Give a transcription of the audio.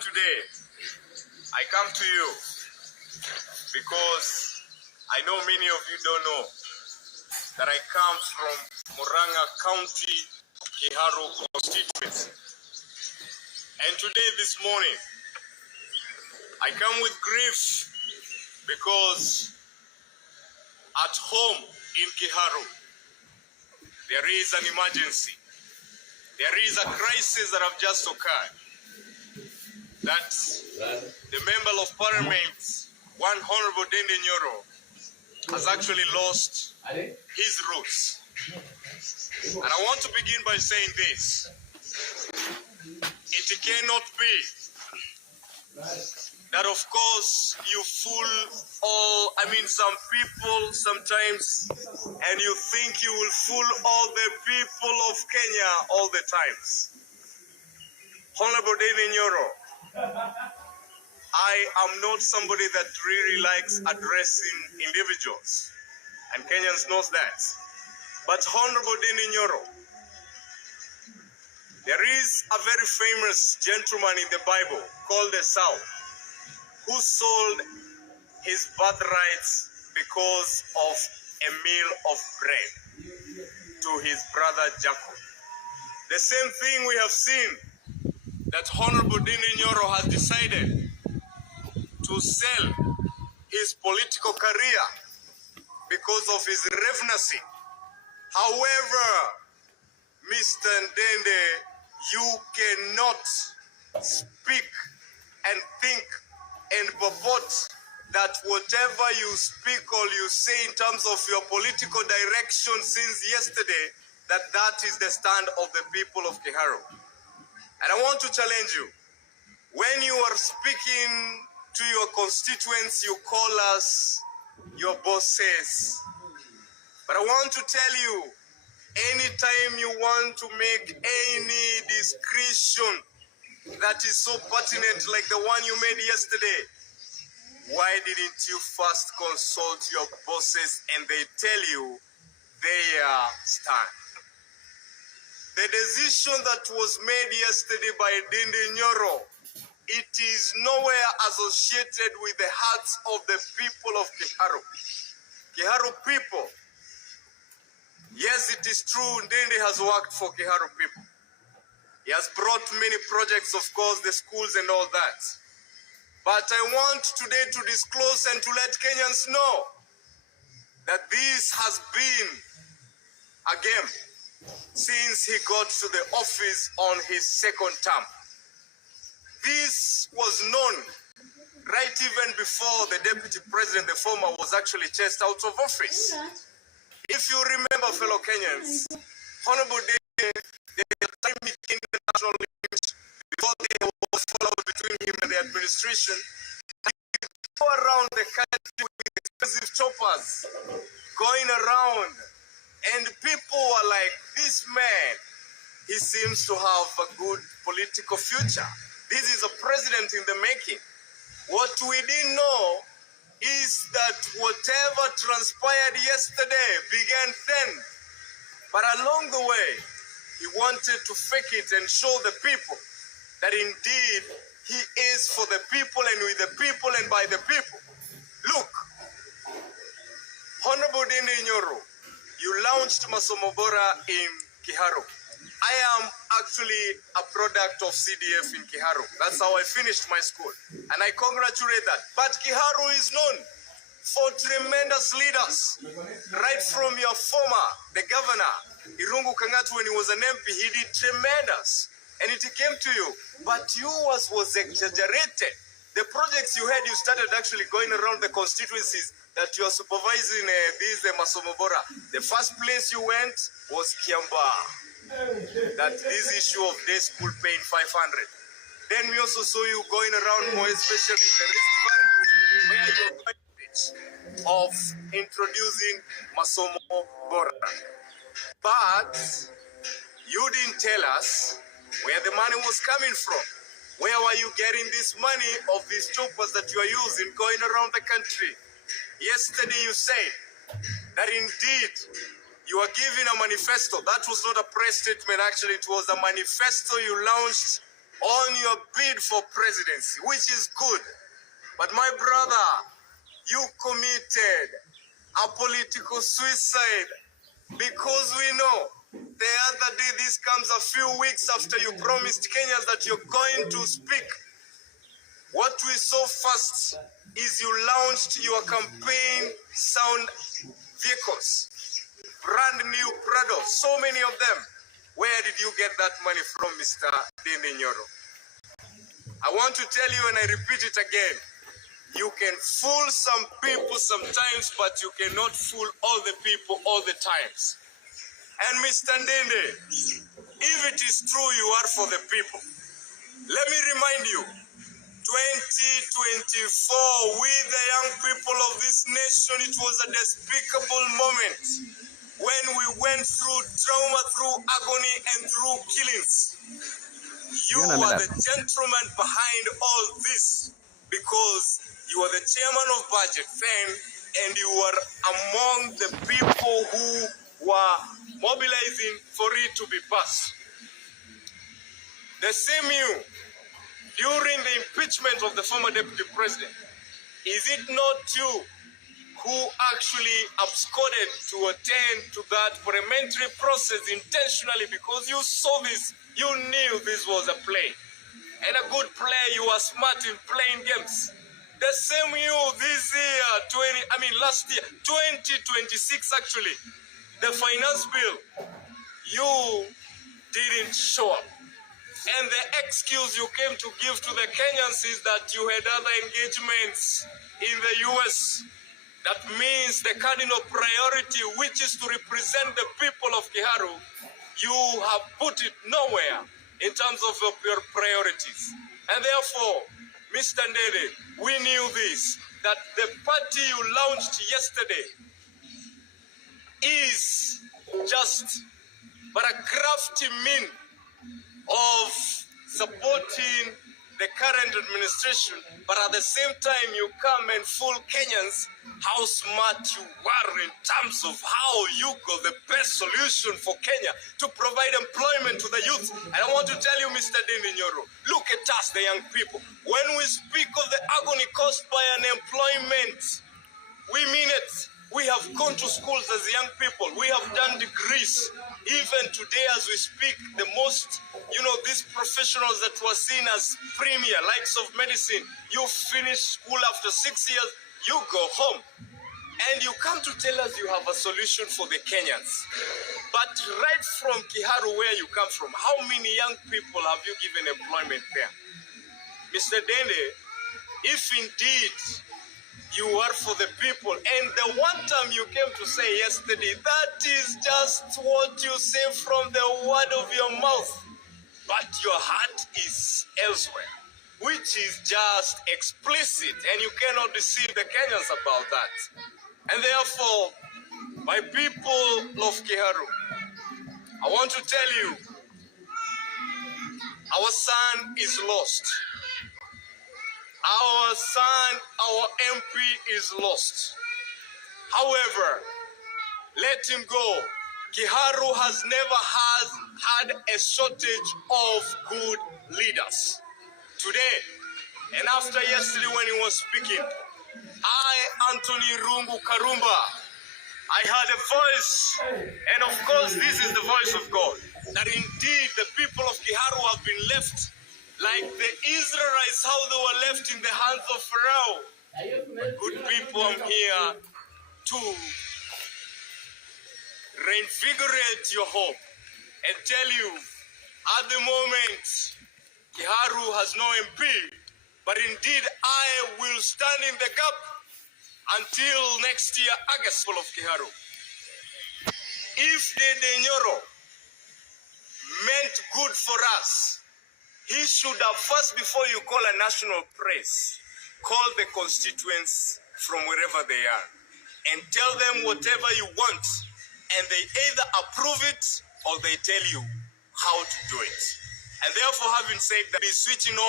today, I come to you because I know many of you don't know that I come from Murang'a County, Kiharu constituency. And today, this morning, I come with grief because at home in Kiharu, there is an emergency. There is a crisis that have just occurred. That the Member of Parliament, one Honorable Ndindi Nyoro, has actually lost his roots. And I want to begin by saying this. It cannot be that, of course, you fool some people sometimes, and you think you will fool all the people of Kenya all the times. Honorable Ndindi Nyoro, I am not somebody that really likes addressing individuals, and Kenyans knows that. But Honorable Ndindi Nyoro, there is a very famous gentleman in the Bible called Esau, who sold his birthrights because of a meal of bread to his brother Jacob. The same thing we have seen, that Honorable Ndindi Nyoro has decided to sell his political career because of his revenancy. However, Mr. Ndindi, you cannot speak and think and purport that whatever you speak or you say in terms of your political direction since yesterday, that is the stand of the people of Kiharu. And I want to challenge you. When you are speaking to your constituents, you call us your bosses. But I want to tell you, anytime you want to make any discretion that is so pertinent like the one you made yesterday, why didn't you first consult your bosses and they tell you their stand? The decision that was made yesterday by Ndindi Nyoro, it is nowhere associated with the hearts of the people of Kiharu. Kiharu people, yes, it is true, Ndindi has worked for Kiharu people. He has brought many projects, of course, the schools and all that. But I want today to disclose and to let Kenyans know that this has been a game since he got to the office on his second term. This was known right even before the deputy president, the former, was actually chased out of office. If you remember, fellow Kenyans, Honorable Ndindi, the time he came to the national limit, before there was fallout between him and the administration, he would go around the country with expensive choppers, going around, and people were like, this man, he seems to have a good political future. This is a president in the making. What we didn't know is that whatever transpired yesterday began then. But along the way, he wanted to fake it and show the people that indeed he is for the people and with the people and by the people. Look, Honorable Ndindi Nyoro, you launched Masomo Bora in Kiharu. I am actually a product of CDF in Kiharu. That's how I finished my school. And I congratulate that. But Kiharu is known for tremendous leaders. Right from your former, the governor, Irungu Kangatu, when he was an MP, he did tremendous. And it came to you. But yours was exaggerated. The projects you had, you started actually going around the constituencies that you are supervising the Masomo Bora. The first place you went was Kiamba. That this issue of day school paying 500. Then we also saw you going around more, especially in the Rift Valley, where you of introducing Masomo Bora. But you didn't tell us where the money was coming from. Where were you getting this money of these choppers that you are using going around the country? Yesterday you said that indeed you are giving a manifesto. That was not a press statement, actually. It was a manifesto you launched on your bid for presidency, which is good. But my brother, you committed a political suicide because we know the other day, this comes a few weeks after you promised Kenyans that you're going to speak. What we saw first is you launched your campaign sound vehicles, brand new Prado, so many of them. Where did you get that money from, Mr. Ndindi Nyoro? I want to tell you, and I repeat it again, you can fool some people sometimes, but you cannot fool all the people all the times. And Mr. Ndindi, if it is true you are for the people, let me remind you, 2024, we the young people of this nation, it was a despicable moment when we went through trauma, through agony, and through killings. You are the gentleman behind all this because you are the chairman of budget then, and you are among the people who were mobilizing for it to be passed. The same you, during the impeachment of the former deputy president, is it not you who actually absconded to attend to that parliamentary process intentionally because you saw this, you knew this was a play. And a good player, you are smart in playing games. The same you this year, last year, 2026 actually, the finance bill, you didn't show up. And the excuse you came to give to the Kenyans is that you had other engagements in the US. That means the cardinal priority, which is to represent the people of Kiharu, you have put it nowhere in terms of your priorities. And therefore, Mr. Ndindi, we knew this, that the party you launched yesterday is just but a crafty mean of supporting the current administration, but at the same time you come and fool Kenyans how smart you are in terms of how you got the best solution for Kenya to provide employment to the youth. And I want to tell you, Mr. Ndindi Nyoro, look at us, the young people. When we speak of the agony caused by unemployment, we mean it. We have gone to schools as young people. We have done degrees. Even today as we speak, the most, these professionals that were seen as premier, likes of medicine, you finish school after 6 years, you go home. And you come to tell us you have a solution for the Kenyans. But right from Kiharu, where you come from, how many young people have you given employment there? Mr. Ndindi, if indeed you are for the people, and the one time you came to say yesterday, that is just what you say from the word of your mouth, but your heart is elsewhere, which is just explicit, and you cannot deceive the Kenyans about that. And therefore, my people of Kiharu, I want to tell you, our son is lost. Our son, our MP is lost. However, let him go. Kiharu has never had a shortage of good leaders. Today, and after yesterday when he was speaking, I, Anthony Rungu Karumba, I heard a voice, and of course this is the voice of God, that indeed the people of Kiharu have been left like the Israelites, how they were left in the hands of Pharaoh. Good people, I'm here to reinvigorate your hope and tell you, at the moment, Kiharu has no MP, but indeed I will stand in the gap until next year, August, of Kiharu. If the Nyoro meant good for us, he should have first, before you call a national press, call the constituents from wherever they are and tell them whatever you want, and they either approve it or they tell you how to do it. And therefore, having said that, be switching off